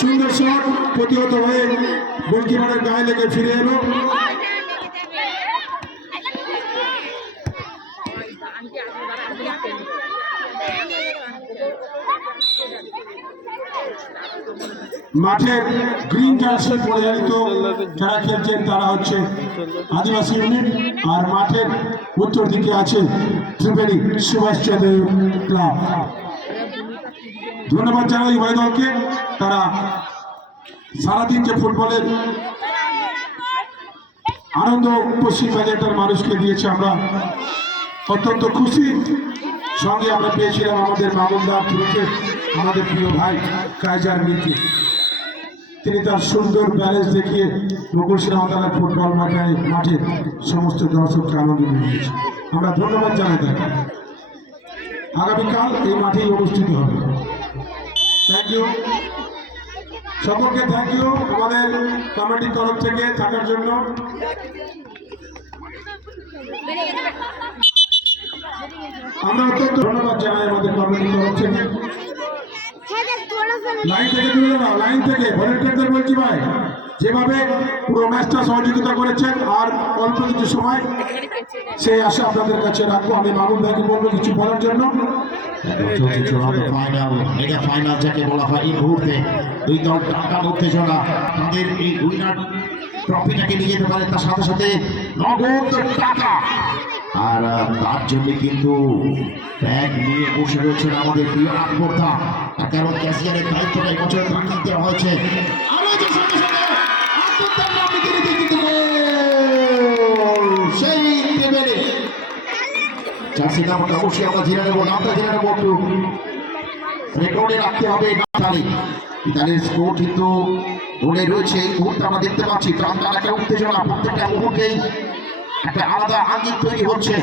সুন্দর শট প্রতিহত হয়ে গোলকিপারের গায়ে লেগে ফিরে এলো। মাঠের গ্রিন জার্সি পরিচালিত যারা খেলছেন তারা হচ্ছে আদিবাসী ইউনিট, আর মাঠের উত্তর দিকে আছে ত্রিবেণী সুভাষচন্দ্র ক্লাব। ধন্যবাদ জানাই উভয় দলকে, তারা সারাদিন যে ফুটবলের আনন্দ পশ্চিমবঙ্গের মানুষকে দিয়েছে, আমরা অত্যন্ত খুশি। সঙ্গে আমরা পেয়েছিলাম আমাদের মামুনদার থ্রুতে আমাদের প্রিয় ভাই কাইজার মিরকে। তিনি তার সুন্দর ব্যালেন্স দেখিয়ে মুকুল সিনেমাতলার ফুটবল মাঠে সমস্ত দর্শককে আনন্দ দিয়েছে। আমরা ধন্যবাদ জানাই তাকে। আগামীকাল এই মাঠেই অনুষ্ঠিত হবে। থ্যাংক ইউ সকলকে, থ্যাংক ইউ আমাদের কমিটির তরফ থেকে থাকার জন্য। আমরা অত্যন্ত ধন্যবাদ জানাই আমাদের কমিটির তরফ থেকে। লাইন থেকে তুলে দাও, লাইন থেকে ভলেন্টিয়ারদের বলছি ভাই, যেভাবে পুরো ম্যাচটা সহযোগিতা করেছেন আর অল্প কিছু সময় সেই আশা আপনাদের কাছে রাখবো। আমি মামুন ভাইকে বলবো কিছু বলার জন্য। ফাইনাল যাকে বলা হয়, এই মুহূর্তে দুই দল টাকার উত্তেজনা, তাদের এই উইনার ট্রফিটাকে নিয়ে যেতে পারে, তার সাথে সাথে নগদ টাকা। আর তার জন্য কিন্তু ব্যাগ নিয়ে বসে রয়েছেন আমাদের প্রিয় আকবরদা, কারণ ক্যাশিয়ারের দায়িত্বটা এবছর তাকে দেওয়া হয়েছে। সেই টেবিলে জার্সি নামটা অবশ্যই আমরা জেনে নেবো, নামটা জেনে নেবো, একটু রেকর্ডে রাখতে হবে। ইতালির স্কোর কিন্তু গোলে রয়েছে। এই মুহূর্তে আমরা দেখতে পাচ্ছি প্রান্তার একটা উত্তেজনা, প্রত্যেকটা মুহূর্তেই একটা আলাদা আঙ্গিক তৈরি হচ্ছে।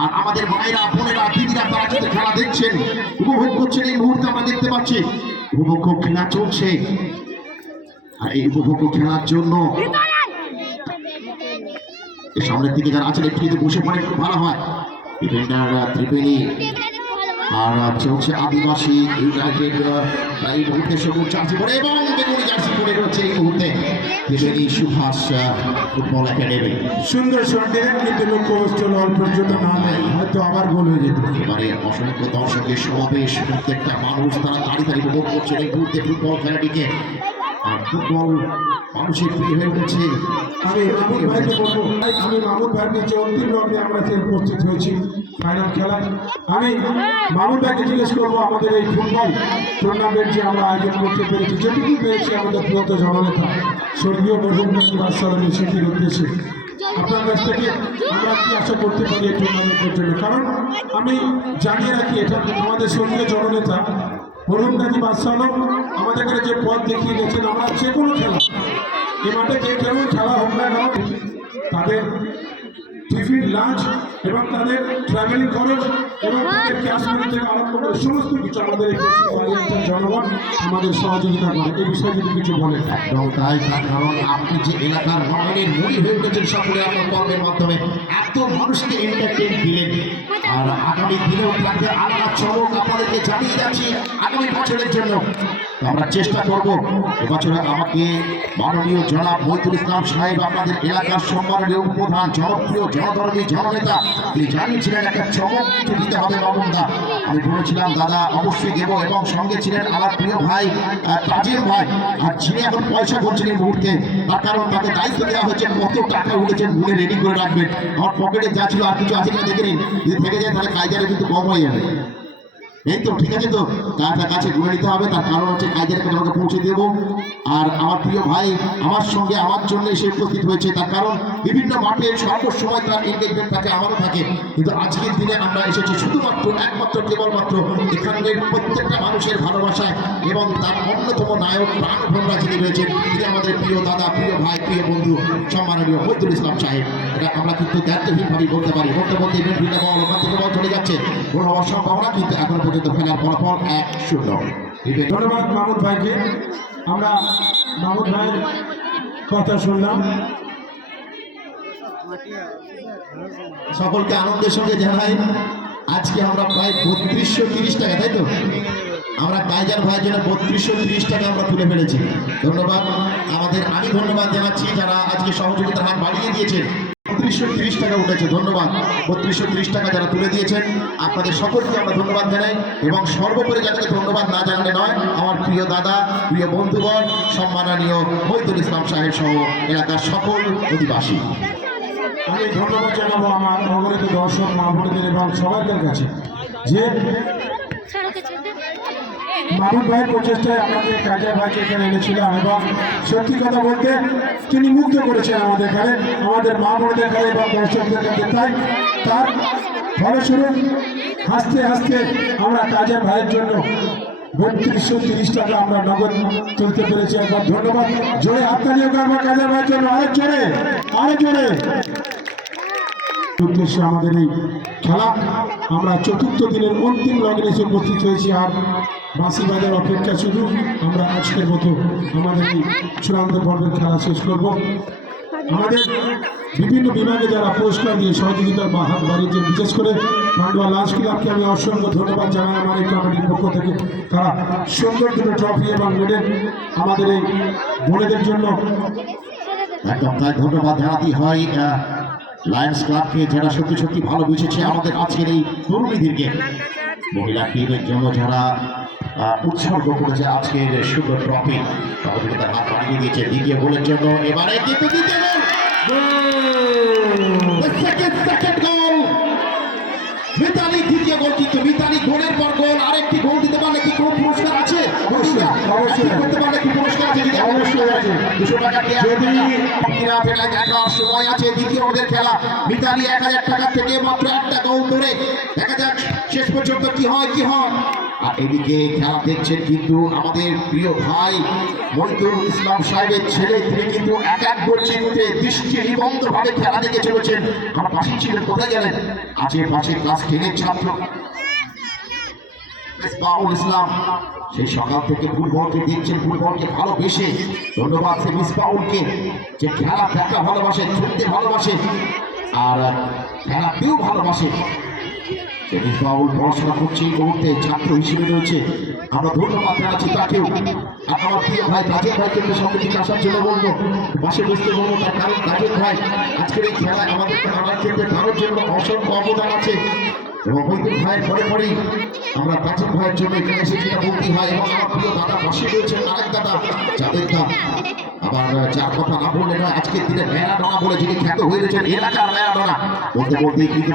আর আমাদের ভাইরা বোনেরা দিদিরা তারা কিন্তু খেলা দেখছেন, উপভোগ করছেন। এই মুহূর্তে আমরা দেখতে পাচ্ছি উপভোগ্য খেলা চলছে। আর এই উপভোগ্য খেলার জন্য সামনের দিকে যারা আছেন একটু যদি বসে পড়ে একটু ভালো হয়। ডিফেন্ডার ত্রিবেণী আর চলছে আদিবাসী ইউনাইটেড এই মুহূর্তে সবুজ জার্সি পরে এবং বেগুনি জার্সি পরে রয়েছে এই মুহূর্তে ত্রিবেণী সুভাষ ফুটবল একাডেমি। সুন্দর শটে কিন্তু লক্ষ্যবস্তু অল্প পর্যন্ত না হয়তো আবার গোল হয়ে যেত। এবারে অসংখ্য দর্শকের সমাবেশ, প্রত্যেকটা মানুষ তারা দাঁড়িয়ে উপভোগ করছে এই মুহূর্তে ফুটবল খেলাটিকে। আর ফুটবল মানুষের প্রিয় হয়ে উঠেছে। আমি মামুন ভাইকে বলবো, আমি মামুন ভাইকে যে অন্তিম লগ্নে আমরা উপস্থিত হয়েছি ফাইনাল খেলায়, আমি মামুন ভাইকে জিজ্ঞেস করবো আমাদের এই ফুটবল টুর্নামেন্ট যে আমরা আয়োজন করতে পেরেছি, যেটুকু পেয়েছি আমাদের প্রিয়ত জননেতা স্বর্গীয় মরহুম বাদশাহের স্মৃতির উদ্দেশ্যে আপনার কাছ থেকে আমরা কি আশা করতে পারি এই টুর্নামেন্টের জন্য। কারণ আমি জানিয়ে রাখি, এটা আমাদের স্বর্গীয় জননেতা মরহুম বাদশাহ আমাদের কাছে যে পথ দেখিয়ে গেছেন, আমরা যে কোনো খেলা এই মাঠে যে কেমন খেলা হোক না কেন তাদের টিফিন, লাঞ্চ এবং তাদের ট্রাভেলিং খরচ এবং তাদের ক্যাশ মানি থেকে আরম্ভ করে সমস্ত কিছু আমাদের এই জনগণ আমাদের সহযোগিতা করে। এই বিষয়ে যদি কিছু বলেন। একদম তাই, তার কারণ আপনি যে এলাকার ভ্রমণের মূল হয়ে উঠেছেন সকলে আপনার কর্মের মাধ্যমে এত মানুষকে এন্টারটেইন দিলেন। আর আগামী দিনেও থাকবে আলাদা চমক আপনাদেরকে জানিয়ে যাচ্ছি আগামী বছরের জন্য। আমরা চেষ্টা করব এবছরে আমাকে মাননীয় জনাব মইতুল ইসলাম সাহেব, আপনাদের এলাকার সম্মানীয় উপপ্রধান, জনপ্রিয় জনদরদী জননেতা, তিনি জানিয়েছিলেন একটা চমক কিছু দিতে হবে মামুনদা। আমি বলেছিলাম দাদা অবশ্যই দেবো, এবং সঙ্গে ছিলেন আমার প্রিয় ভাই কাজের ভাই, আর যিনি এখন পয়সা করছেন এই মুহূর্তে, তার কারণ তাকে দায়িত্ব দেওয়া হয়েছে কত টাকা উঠেছেন গুনে রেডি করে রাখবেন। আমার পকেটে যা ছিল আর কিছু আছে কিনা দেখে নিন, যদি থেকে যায় তাহলে কায়দারে কিন্তু কম হয়ে যাবে। এই তো ঠিক আছে, তো টাকা কাছে ঘুরে নিতে হবে, তার কারণ হচ্ছে কাজের তোমাকে পৌঁছে দেবো। আর আমার প্রিয় ভাই আমার সঙ্গে আমার জন্য এসে উপস্থিত হয়েছে, তার কারণ বিভিন্ন মাঠে সর্বসময় তার এনগেজমেন্ট থাকে, আমারও থাকে, কিন্তু আজকের দিনে আমরা এসেছি শুধুমাত্র একমাত্র কেবলমাত্র এখানের প্রত্যেকটা মানুষের ভালোবাসায়, এবং তার অন্যতম নায়ক প্রাণভোমরা যিনি রয়েছেন তিনি আমাদের প্রিয় দাদা, প্রিয় ভাই, প্রিয় বন্ধু সম্মাননীয় মইতুল ইসলাম সাহেব। এটা আমরা কিন্তু দায়িত্বহীনভাবেই বলতে পারি। বলতে বলতে ইভেন্ট বল ওখান থেকে বল চলে যাচ্ছে, বড় হওয়ার সম্ভাবনা, কিন্তু এখন পর্যন্ত খেলার ফলাফল 1-0। ধন্যবাদ মামুন ভাইকে। আমরা মামুন ভাইয়ের কথা শুনলাম। সকলকে আনন্দের সঙ্গে জানাই আজকে আমরা প্রায় 3230 টাকা, তাই তো আমরা টাইগার ভাইয়ের জন্য 3230 টাকা আমরা তুলে ফেলেছি। ধন্যবাদ আমি ধন্যবাদ জানাচ্ছি যারা আজকে সহযোগিতার হাত বাড়িয়ে দিয়েছেন। 3230 টাকা উঠেছে, ধন্যবাদ। 3230 টাকা যারা তুলে দিয়েছেন আপনাদের সকলকে আমরা ধন্যবাদ জানাই। এবং সর্বোপরি যাদেরকে ধন্যবাদ না জানালে নয়, আমার প্রিয় দাদা, প্রিয় বন্ধুগণ, সম্মাননীয় মহিদুল ইসলাম সাহেব সহ এলাকার সকল অধিবাসী। আমি ধন্যবাদ জানাবো আমার অগণিত দর্শক মা বোনদের এবং সবাইকার কাছে যে মামুন ভাইয়ের প্রচেষ্টায় আমাদের কাজের ভাইকে এখানে এনেছিলাম এবং সত্যি কথা বলতে তিনি মুগ্ধ করেছেন আমাদের এখানে, আমাদের মা বোনদের এখানে এবং দর্শকদের কাছে। তাই তার ফলস্বরূপ হাসতে হাসতে আমরা কাজের ভাইয়ের জন্য 3230 টাকা আমরা নগদ তুলতে পেরেছি। একবার ধন্যবাদ, জোরে হাততালি হোক আমার কাজের ভাইয়ের জন্য, আরেক জোরে আরেক জোরে। উদ্দেশ্যে আমাদের এই খেলা আমরা চতুর্থ দিনের অন্তিম লগ্নে এসে উপস্থিত হয়েছি। আর বাঁশি বাজার অপেক্ষা শুধু আমরা আজকের মতো আমাদের এই চূড়ান্ত পর্বের খেলা শেষ করব। আমাদের বিভিন্ন বিভাগে যারা পুরস্কার দিয়ে সহযোগিতা বা হাত বাড়িয়েছে, বিশেষ করে পান্ডুয়া লাঞ্চ ক্লাবকে আমি অসংখ্য ধন্যবাদ জানাই আমার এই কমিটির পক্ষ থেকে। তারা সুন্দর দুটো ট্রফি এবং মেডেল আমাদের এই বোনেদের জন্য একদম তাই ধন্যবাদ জানাতে হয় লায়ন্স ক্লাবকে, যারা সত্যি সত্যি ভালো বুঝেছে আমাদের আজকের এই তরুণীদেরকে, মহিলা টিমের জন্য যারা উৎসর্গ করেছে আজকের সুন্দর ট্রফি, সহযোগিতার হাত বাড়িয়ে দিয়েছে দ্বিতীয় গোলের জন্য। এবারে কিন্তু দ্বিতীয় গোল মিতালি, দ্বিতীয় গোল কিন্তু মিতালি গোলের পর গোল। আরেকটি গোল দিতে পারলে কি কোনো পুরস্কার আছে? করতে পারলে কি পুরস্কার আছে? যদি অবশ্যই আছে, 200 টাকা যদি দেখার সময় আছে। দ্বিতীয় ওদের খেলা, মিতালি 1000 টাকা থেকে মাত্র একটা গোল ধরে দেখা যাক শেষ পর্যন্ত কি হয়। আর এদিকে খেলা দেখছেন কিন্তু আমাদের প্রিয় ভাই মহিদুল ইসলাম সাহেবের ছেলে, তিনি কিন্তু এক করছে দৃষ্টি নিবন্ধ ভাবে খেলা দেখে চলেছেন। আমার পাশে ছিলেন, কোথায় গেলেন? পাশে ক্লাস 10-এর ছাত্র মিসবাউল ইসলাম, সেই সকাল থেকে ফুটবলকে দেখছেন, ফুটবলকে ভালোবেসে। ধন্যবাদ সে মিসবাউলকে, যে খেলা দেখা ভালোবাসে, খেলতে ভালোবাসে আর খেলাতেও ভালোবাসে। মিসবাউল পড়াশোনা করছে, এই মুহূর্তে ছাত্র হিসেবে রয়েছে, আমরা ধন্যবাদ জানাচ্ছি তাকেও। আর আমার প্রিয় ভাই কাজের ভাইকে সামনে দিকে আসার জন্য বলবো, পাশে বসতে বলবো, তার কারণ কাজের ভাই আজকের এই খেলায় আমাদের নানান ক্ষেত্রে তার জন্য অসংখ্য অবদান আছে। এবং মহিদুল ভাইয়ের পরেই আমরা কাজের ভাইয়ের জন্য এখানে এসে যেটা বলতে হয়। এবং আমার প্রিয় দাদা পাশে রয়েছে আরেক দাদা যাদের দা, আবার যার কথা না বললে নয়, আজকের দিনে ম্যারাডোনা বলে যিনি খ্যাত হয়ে রয়েছেন, এলাকার ম্যারাডোনা বলতেই কিন্তু